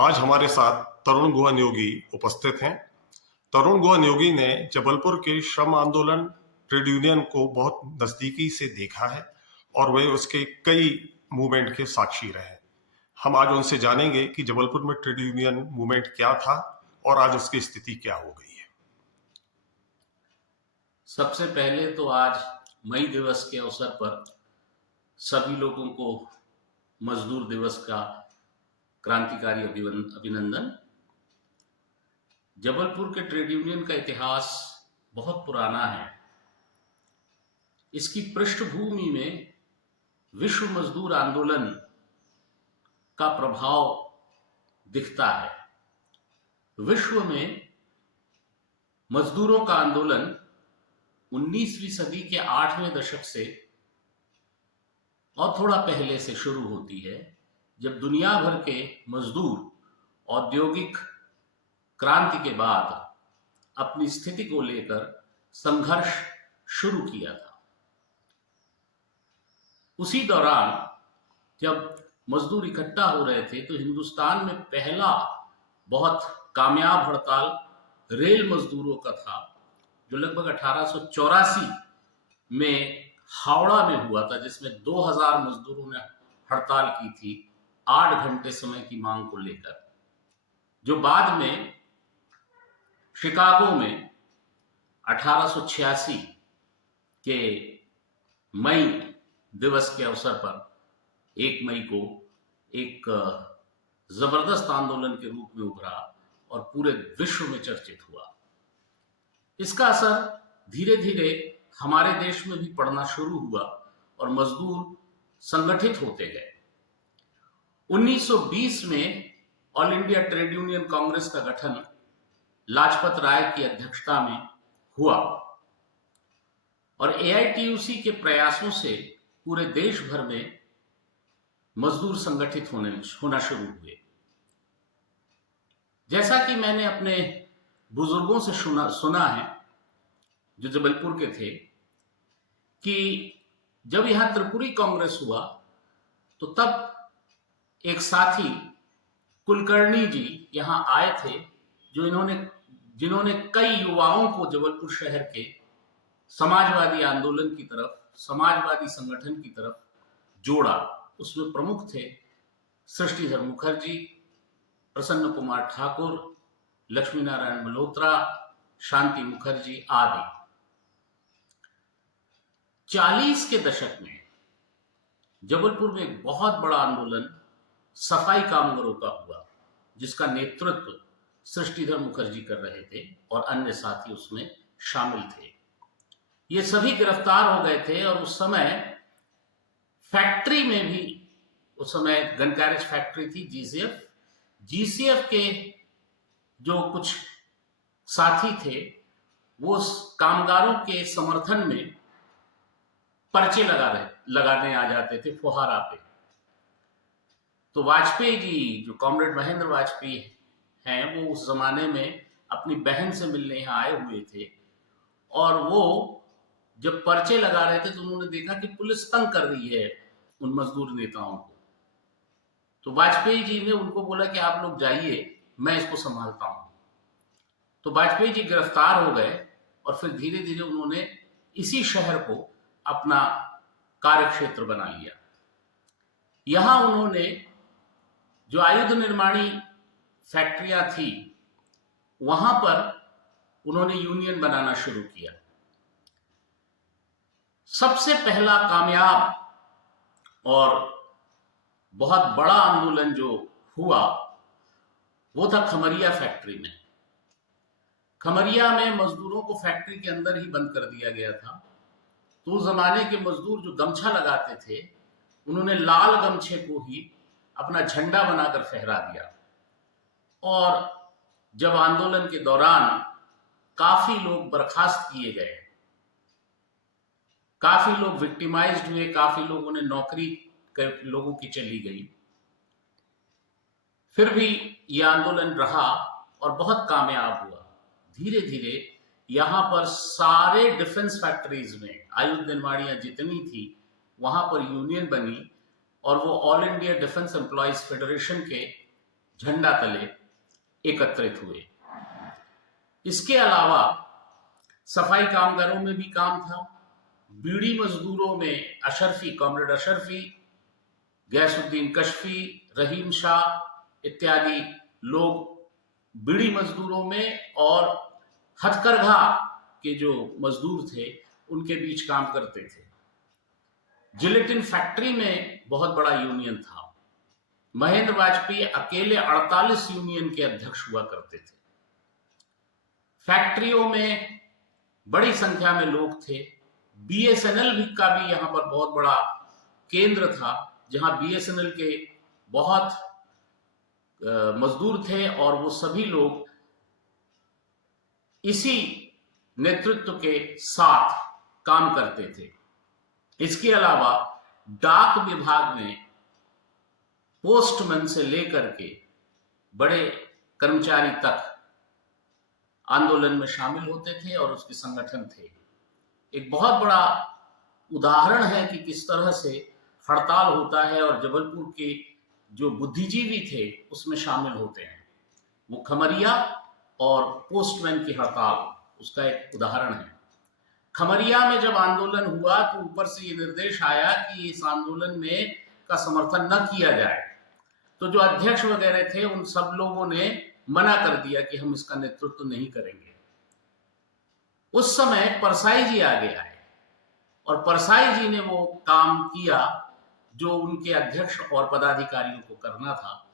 आज हमारे साथ तरुण गुहा नियोगी उपस्थित हैं। तरुण गुहा नियोगी ने जबलपुर के श्रम आंदोलन, ट्रेड यूनियन को बहुत नजदीकी से देखा है और वे उसके कई मूवमेंट के साक्षी रहे। हम आज उनसे जानेंगे कि जबलपुर में ट्रेड यूनियन मूवमेंट क्या था और आज उसकी स्थिति क्या हो गई है। सबसे पहले तो आज मई दिवस के अवसर पर सभी लोगों को मजदूर दिवस का क्रांतिकारी अभिनंदन। जबलपुर के ट्रेड यूनियन का इतिहास बहुत पुराना है। इसकी पृष्ठभूमि में विश्व मजदूर आंदोलन का प्रभाव दिखता है। विश्व में मजदूरों का आंदोलन 19वीं सदी के 8वें दशक से और थोड़ा पहले से शुरू होती है, जब दुनिया भर के मजदूर औद्योगिक क्रांति के बाद अपनी स्थिति को लेकर संघर्ष शुरू किया था। उसी दौरान जब मजदूर इकट्ठा हो रहे थे तो हिंदुस्तान में पहला बहुत कामयाब हड़ताल रेल मजदूरों का था, जो लगभग 1884 में हावड़ा में हुआ था, जिसमें 2000 मजदूरों ने हड़ताल की थी 8 घंटे समय की मांग को लेकर, जो बाद में शिकागो में 1886 के मई दिवस के अवसर पर 1 मई को एक जबरदस्त आंदोलन के रूप में उभरा और पूरे विश्व में चर्चित हुआ। इसका असर धीरे धीरे हमारे देश में भी पड़ना शुरू हुआ और मजदूर संगठित होते गए। 1920 में all India trade union Congress का गठन लाजपत राय की अध्यक्षता में हुआ और एआईटीयूसी के प्रयासों से पूरे देश भर में मजदूर संगठित होना शुरू हुए। जैसा कि मैंने अपने बुजुर्गों से सुना है, जो जबलपुर के थे, कि जब यहां त्रिपुरी कांग्रेस हुआ तो तब एक साथी कुलकर्णी जी यहां आए थे, जिन्होंने कई युवाओं को जबलपुर शहर के समाजवादी आंदोलन की तरफ, समाजवादी संगठन की तरफ जोड़ा। उसमें प्रमुख थे सृष्टिधर मुखर्जी, प्रसन्न कुमार ठाकुर, लक्ष्मी नारायण मल्होत्रा, शांति मुखर्जी आदि। 40 के दशक में जबलपुर में एक बहुत बड़ा आंदोलन सफाई कामगारों का हुआ, जिसका नेतृत्व सृष्टिधर मुखर्जी कर रहे थे और अन्य साथी उसमें शामिल थे। ये सभी गिरफ्तार हो गए थे और उस समय फैक्ट्री में भी, उस समय गन कैरेज फैक्ट्री थी जीसीएफ के जो कुछ साथी थे वो कामगारों के समर्थन में पर्चे लगाने आ जाते थे फुहारा पे। तो वाजपेयी जी, जो कॉमरेड महेंद्र वाजपेयी हैं, वो उस जमाने में अपनी बहन से मिलने यहाँ आए हुए थे और वो जब पर्चे लगा रहे थे तो उन्होंने देखा कि पुलिस तंग कर रही है उन मजदूर नेताओं को। तो वाजपेयी जी ने उनको बोला कि आप लोग जाइए, मैं इसको संभालता हूं। तो वाजपेयी जी गिरफ्तार हो गए और फिर धीरे धीरे उन्होंने इसी शहर को अपना कार्यक्षेत्र बना लिया। यहां उन्होंने जो आयुध निर्माणी फैक्ट्रियां थी, वहां पर उन्होंने यूनियन बनाना शुरू किया। सबसे पहला कामयाब और बहुत बड़ा आंदोलन जो हुआ वो था खमरिया फैक्ट्री में। खमरिया में मजदूरों को फैक्ट्री के अंदर ही बंद कर दिया गया था। तो उस जमाने के मजदूर जो गमछा लगाते थे, उन्होंने लाल गमछे को ही अपना झंडा बनाकर फहरा दिया। और जब आंदोलन के दौरान काफी लोग बर्खास्त किए गए, काफी लोग विक्टिमाइज्ड हुए, काफी लोगों ने नौकरी लोगों की चली गई, फिर भी यह आंदोलन रहा और बहुत कामयाब हुआ। धीरे धीरे यहां पर सारे डिफेंस फैक्ट्रीज में आयुध निर्माणियां जितनी थी, वहां पर यूनियन बनी और वो all India defence employees federation के झंडा तले एकत्रित हुए। इसके अलावा सफाई कामगारों में भी काम था। बीड़ी मजदूरों में अशरफी, कॉमरेड अशरफी, गैसुद्दीन कशफी, रहीम शाह इत्यादि लोग बीड़ी मजदूरों में और हथकरघा के जो मजदूर थे उनके बीच काम करते थे। जिलेटिन फैक्ट्री में बहुत बड़ा यूनियन था। महेंद्र वाजपेयी अकेले 48 यूनियन के अध्यक्ष हुआ करते थे। फैक्ट्रियों में बड़ी संख्या में लोग थे। बीएसएनएल भी का भी यहां पर बहुत बड़ा केंद्र था, जहां बीएसएनएल के बहुत मजदूर थे और वो सभी लोग इसी नेतृत्व के साथ काम करते थे। इसके अलावा डाक विभाग में पोस्टमैन से लेकर के बड़े कर्मचारी तक आंदोलन में शामिल होते थे और उसके संगठन थे। एक बहुत बड़ा उदाहरण है कि किस तरह से हड़ताल होता है और जबलपुर के जो बुद्धिजीवी थे उसमें शामिल होते हैं। वो खमरिया और पोस्टमैन की हड़ताल उसका एक उदाहरण है। खमरिया में जब आंदोलन हुआ तो ऊपर से ये निर्देश आया कि इस आंदोलन में का समर्थन न किया जाए, तो जो अध्यक्ष वगैरह थे उन सब लोगों ने मना कर दिया कि हम इसका नेतृत्व नहीं करेंगे। उस समय परसाई जी आगे आए और परसाई जी ने वो काम किया जो उनके अध्यक्ष और पदाधिकारियों को करना था।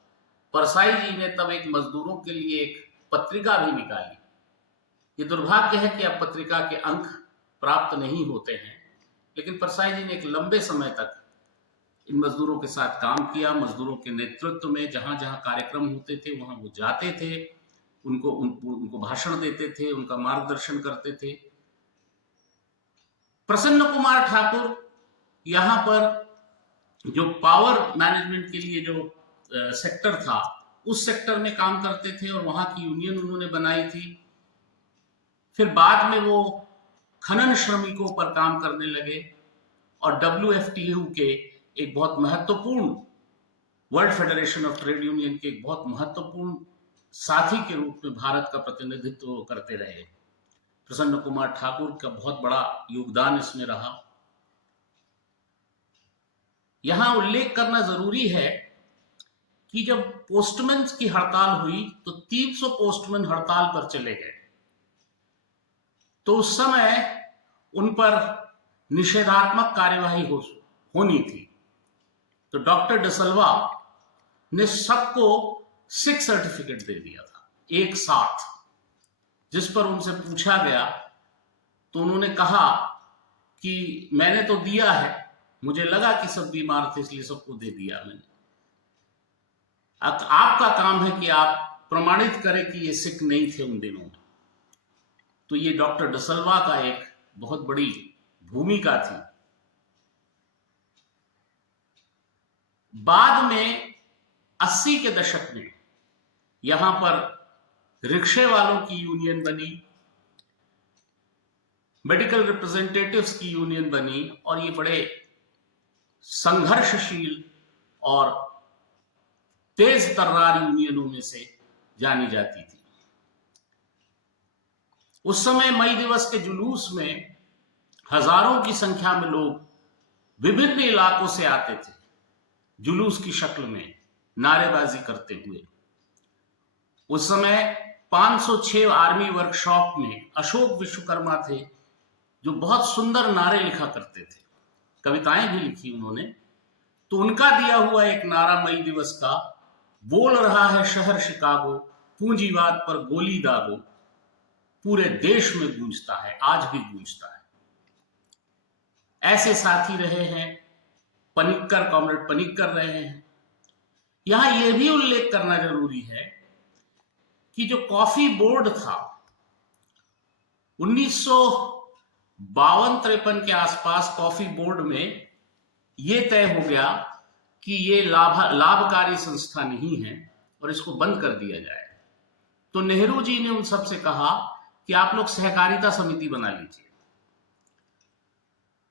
परसाई जी ने तब एक मजदूरों के लिए एक पत्रिका भी निकाली। ये दुर्भाग्य है कि अब पत्रिका के अंक प्राप्त नहीं होते हैं, लेकिन परसाई जी ने एक लंबे समय तक इन मजदूरों के साथ काम किया। मजदूरों के नेतृत्व में जहां जहां कार्यक्रम होते थे वहां वो जाते थे, उनको भाषण देते थे, उनका मार्गदर्शन करते थे। प्रसन्न कुमार ठाकुर यहाँ पर जो पावर मैनेजमेंट के लिए जो सेक्टर था उस सेक्टर में काम करते थे और वहां की यूनियन उन्होंने बनाई थी। फिर बाद में वो खनन श्रमिकों पर काम करने लगे और WFTU के एक बहुत महत्वपूर्ण, world federation of trade union के एक बहुत महत्वपूर्ण साथी के रूप में भारत का प्रतिनिधित्व करते रहे। प्रसन्न कुमार ठाकुर का बहुत बड़ा योगदान इसमें रहा। यहां उल्लेख करना जरूरी है कि जब पोस्टमैन की हड़ताल हुई तो 300 पोस्टमैन हड़ताल पर चले गए, तो उस समय उन पर निषेधात्मक कार्यवाही होनी थी। तो डॉक्टर डिसल्वा ने सबको सिक सर्टिफिकेट दे दिया था एक साथ, जिस पर उनसे पूछा गया तो उन्होंने कहा कि मैंने तो दिया है, मुझे लगा कि सब बीमार थे इसलिए सबको दे दिया मैंने। आपका काम है कि आप प्रमाणित करें कि ये सिक नहीं थे उन दिनों में। तो ये डॉक्टर डिसल्वा का एक बहुत बड़ी भूमिका थी। बाद में 80 के दशक में यहां पर रिक्शे वालों की यूनियन बनी, मेडिकल रिप्रेजेंटेटिव्स की यूनियन बनी और ये बड़े संघर्षशील और तेज तर्रार यूनियनों में से जानी जाती थी। उस समय मई दिवस के जुलूस में हजारों की संख्या में लोग विभिन्न इलाकों से आते थे, जुलूस की शक्ल में नारेबाजी करते हुए। उस समय 506 आर्मी वर्कशॉप में अशोक विश्वकर्मा थे जो बहुत सुंदर नारे लिखा करते थे, कविताएं भी लिखी उन्होंने। तो उनका दिया हुआ एक नारा मई दिवस का, बोल रहा है शहर शिकागो, पूंजीवाद पर गोली दागो, पूरे देश में गूंजता है, आज भी गूंजता है। ऐसे साथी रहे हैं पनिक्कर, कॉमरेड पनिक्कर रहे हैं। यहां यह भी उल्लेख करना जरूरी है कि जो कॉफी बोर्ड था 1952-53 के आसपास, कॉफी बोर्ड में यह तय हो गया कि ये लाभकारी संस्था नहीं है और इसको बंद कर दिया जाए। तो नेहरू जी ने उन सब से कहा कि आप लोग सहकारिता समिति बना लीजिए।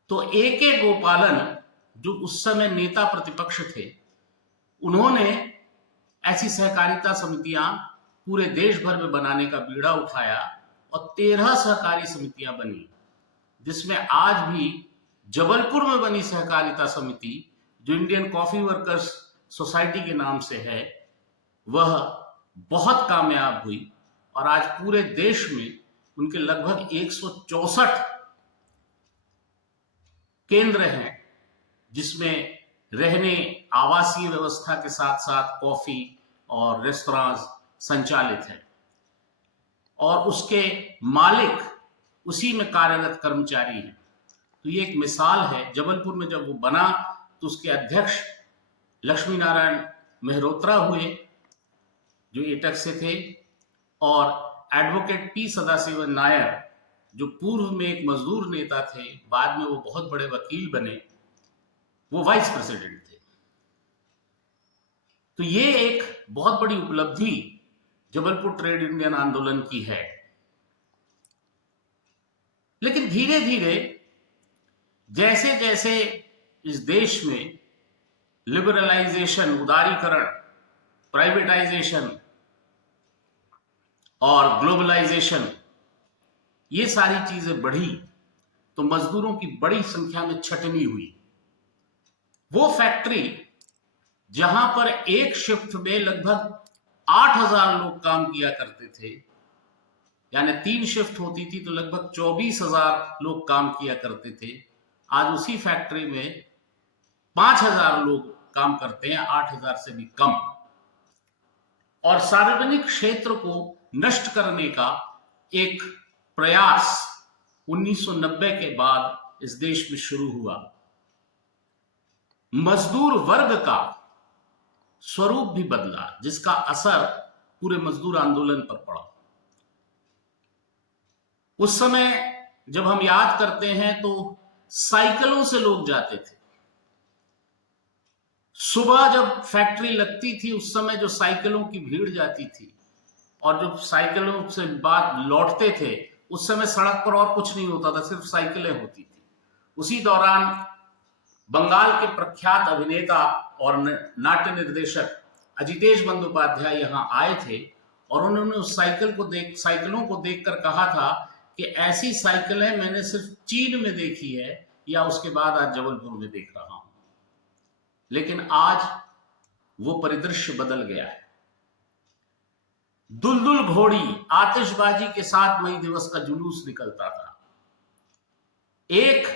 तो AK गोपालन जो उस समय नेता प्रतिपक्ष थे, उन्होंने ऐसी सहकारिता समितियां पूरे देश भर में बनाने का बीड़ा उठाया और 13 सहकारी समितियां बनी, जिसमें आज भी जबलपुर में बनी सहकारिता समिति, जो इंडियन कॉफी वर्कर्स सोसाइटी के नाम से है, वह बहुत कामयाब हुई और आज पूरे देश में उनके लगभग 164 केंद्र हैं, जिसमें रहने आवासीय व्यवस्था के साथ साथ कॉफी और रेस्तरां संचालित है और उसके मालिक उसी में कार्यरत कर्मचारी हैं। तो ये एक मिसाल है। जबलपुर में जब वो बना तो उसके अध्यक्ष लक्ष्मी नारायण मेहरोत्रा हुए, जो एटक से थे, और एडवोकेट पी सदाशिवन नायर, जो पूर्व में एक मजदूर नेता थे, बाद में वो बहुत बड़े वकील बने, वो वाइस प्रेसिडेंट थे। तो ये एक बहुत बड़ी उपलब्धि जबलपुर ट्रेड यूनियन आंदोलन की है। लेकिन धीरे धीरे जैसे जैसे इस देश में लिबरलाइजेशन, उदारीकरण, प्राइवेटाइजेशन और ग्लोबलाइजेशन, ये सारी चीजें बढ़ी, तो मजदूरों की बड़ी संख्या में छटनी हुई। वो फैक्ट्री जहां पर एक शिफ्ट में लगभग 8,000 लोग काम किया करते थे, यानी 3 शिफ्ट होती थी तो लगभग 24,000 लोग काम किया करते थे, आज उसी फैक्ट्री में 5,000 लोग काम करते हैं, 8,000 से भी कम। और सार्वजनिक क्षेत्र को नष्ट करने का एक प्रयास 1990 के बाद इस देश में शुरू हुआ। मजदूर वर्ग का स्वरूप भी बदला, जिसका असर पूरे मजदूर आंदोलन पर पड़ा। उस समय जब हम याद करते हैं तो साइकिलों से लोग जाते थे। सुबह जब फैक्ट्री लगती थी उस समय जो साइकिलों की भीड़ जाती थी, और जो साइकिलों से बाद लौटते थे उस समय सड़क पर और कुछ नहीं होता था, सिर्फ साइकिलें होती थी। उसी दौरान बंगाल के प्रख्यात अभिनेता और नाट्य निर्देशक अजितेश बंदोपाध्याय यहाँ आए थे और उन्होंने उस साइकिलों को देखकर कहा था कि ऐसी साइकिलें मैंने सिर्फ चीन में देखी है या उसके बाद आज जबलपुर में देख रहा हूं। लेकिन आज वो परिदृश्य बदल गया है। दुलदुल घोड़ी, आतिशबाजी के साथ मई दिवस का जुलूस निकलता था। एक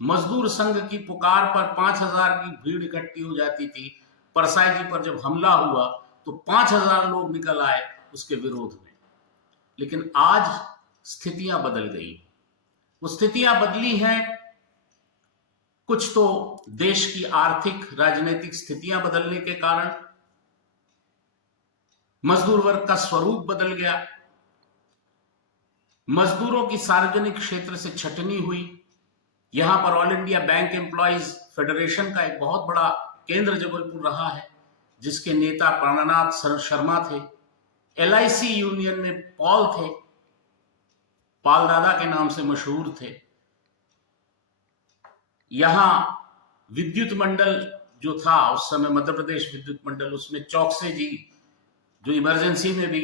मजदूर संघ की पुकार पर 5,000 की भीड़ इकट्ठी हो जाती थी। परसाई जी पर जब हमला हुआ तो 5,000 लोग निकल आए उसके विरोध में। लेकिन आज स्थितियां बदल गई। वो स्थितियां बदली हैं, कुछ तो देश की आर्थिक राजनीतिक स्थितियां बदलने के कारण मजदूर वर्ग का स्वरूप बदल गया। मजदूरों की सार्वजनिक क्षेत्र से छटनी हुई। यहां पर all India bank employees federation का एक बहुत बड़ा केंद्र जबलपुर रहा है, जिसके नेता प्राणनाथ शर्मा थे। LIC यूनियन में पॉल थे, पाल दादा के नाम से मशहूर थे। यहां विद्युत मंडल जो था उस समय, मध्य प्रदेश विद्युत मंडल, उसमें चौकसे जी जो इमरजेंसी में भी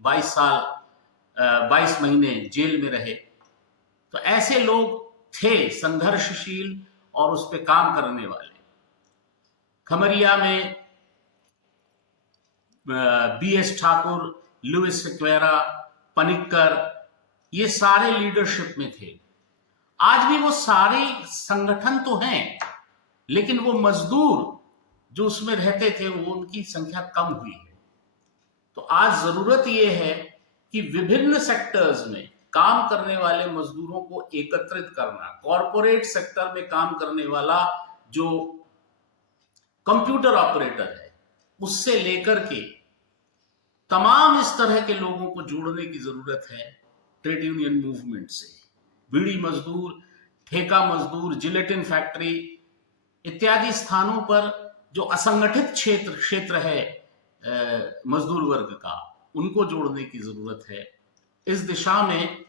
22 महीने जेल में रहे। तो ऐसे लोग थे संघर्षशील और उस पर काम करने वाले। खमरिया में BS ठाकुर, लुइस सिक्वेरा, पनिक्कर, ये सारे लीडरशिप में थे। आज भी वो सारे संगठन तो हैं, लेकिन वो मजदूर जो उसमें रहते थे वो उनकी संख्या कम हुई है। तो आज जरूरत ये है कि विभिन्न सेक्टर्स में काम करने वाले मजदूरों को एकत्रित करना। कॉरपोरेट सेक्टर में काम करने वाला जो कंप्यूटर ऑपरेटर है, उससे लेकर के तमाम इस तरह के लोगों को जोड़ने की जरूरत है ट्रेड यूनियन मूवमेंट से। बीड़ी मजदूर, ठेका मजदूर, जिलेटिन फैक्ट्री इत्यादि स्थानों पर जो असंगठित क्षेत्र है मजदूर वर्ग का, उनको जोड़ने की जरूरत है। इस दिशा में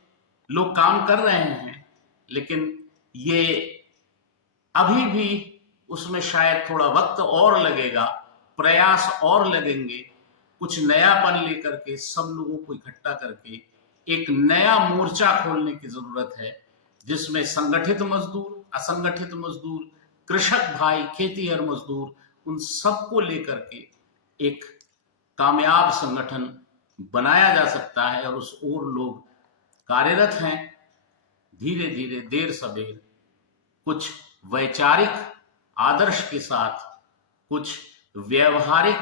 लोग काम कर रहे हैं, लेकिन ये अभी भी उसमें शायद थोड़ा वक्त और लगेगा। प्रयास और लगेंगे, कुछ नयापन लेकर के सब लोगों को इकट्ठा करके एक नया मोर्चा खोलने की जरूरत है, जिसमें संगठित मजदूर, असंगठित मजदूर, कृषक भाई, खेतीहर मजदूर, उन सबको लेकर के एक कामयाब संगठन बनाया जा सकता है। और उस ओर लोग कार्यरत हैं। धीरे धीरे, देर सबेर, कुछ वैचारिक आदर्श के साथ, कुछ व्यवहारिक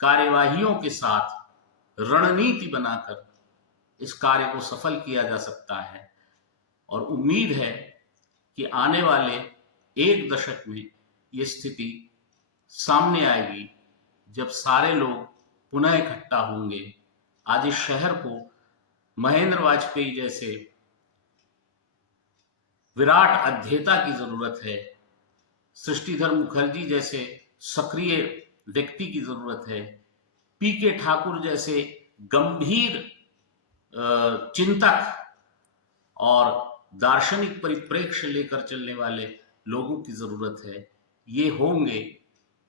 कार्यवाहियों के साथ रणनीति बनाकर इस कार्य को सफल किया जा सकता है। और उम्मीद है कि आने वाले 1 दशक में ये स्थिति सामने आएगी, जब सारे लोग पुनः इकट्ठा होंगे। आज इस शहर को महेंद्र वाजपेयी जैसे विराट अध्येता की जरूरत है, सृष्टिधर मुखर्जी जैसे सक्रिय व्यक्ति की जरूरत है, पीके ठाकुर जैसे गंभीर चिंतक और दार्शनिक परिप्रेक्ष्य लेकर चलने वाले लोगों की जरूरत है। ये होंगे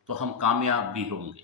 तो हम कामयाब भी होंगे।